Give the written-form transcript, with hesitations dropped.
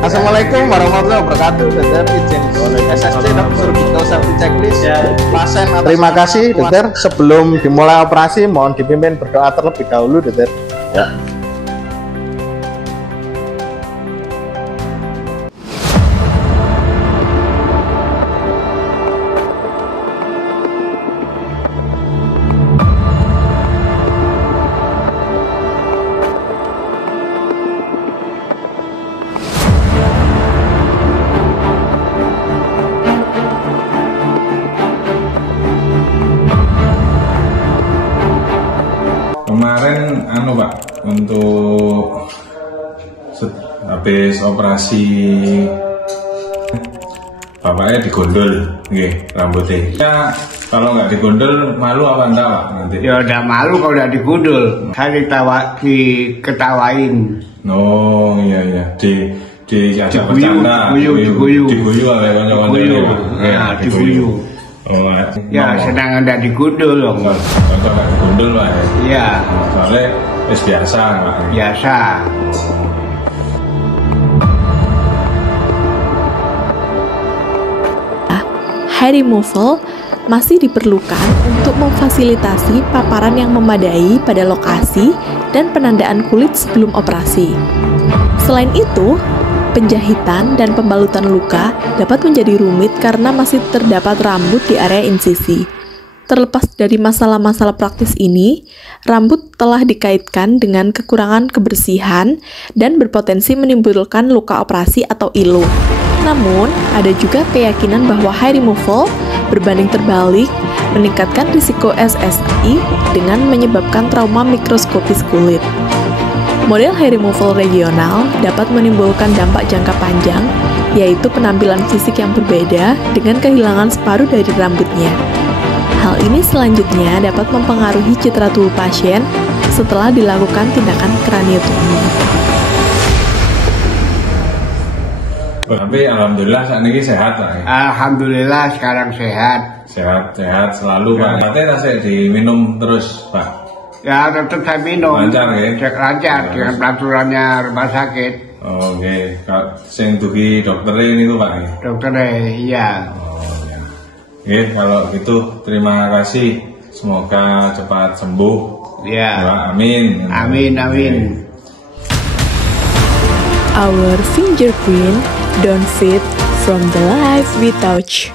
Assalamualaikum warahmatullahi wabarakatuh. Dokter izin SSC dan suruh kita satu checklist pasien. Terima kasih dokter. Sebelum dimulai operasi mohon dipimpin berdoa terlebih dahulu dokter. Ya. Kemarin Pak, untuk habis operasi bapaknya digondol rambutnya. Ya, kalau nggak digondol malu apa enggak Pak nanti? Ya udah malu kalau udah digondol. Saya diketawain. Oh iya diajak bercanda, diguyu oleh kanca-kanca. Ya, diguyu. Oh, ya senang ada digundul loh. Kalau nggak digundul Pak. Iya. Soalnya biasa Pak. Biasa. Hair removal masih diperlukan untuk memfasilitasi paparan yang memadai pada lokasi dan penandaan kulit sebelum operasi. Selain itu, penjahitan dan pembalutan luka dapat menjadi rumit karena masih terdapat rambut di area insisi. Terlepas dari masalah-masalah praktis ini, rambut telah dikaitkan dengan kekurangan kebersihan dan berpotensi menimbulkan luka operasi atau ilu. Namun, ada juga keyakinan bahwa hair removal berbanding terbalik meningkatkan risiko SSI dengan menyebabkan trauma mikroskopis kulit. Model hair removal regional dapat menimbulkan dampak jangka panjang, yaitu penampilan fisik yang berbeda dengan kehilangan separuh dari rambutnya. Hal ini selanjutnya dapat mempengaruhi citra tubuh pasien setelah dilakukan tindakan kraniotomi. Tapi alhamdulillah saat ini sehat Pak. Alhamdulillah sekarang sehat. Sehat selalu Pak. Katanya saya diminum terus Pak. Ya tetap saya minum. Lancar ya? Lancar dengan peraturannya rumah sakit. Oke, sing dugi dokternya ini tuh Pak. Dokternya iya. Oke, kalau gitu terima kasih. Semoga cepat sembuh. Ya. Amin. Amin. Our fingerprint don't fade from the life we touch.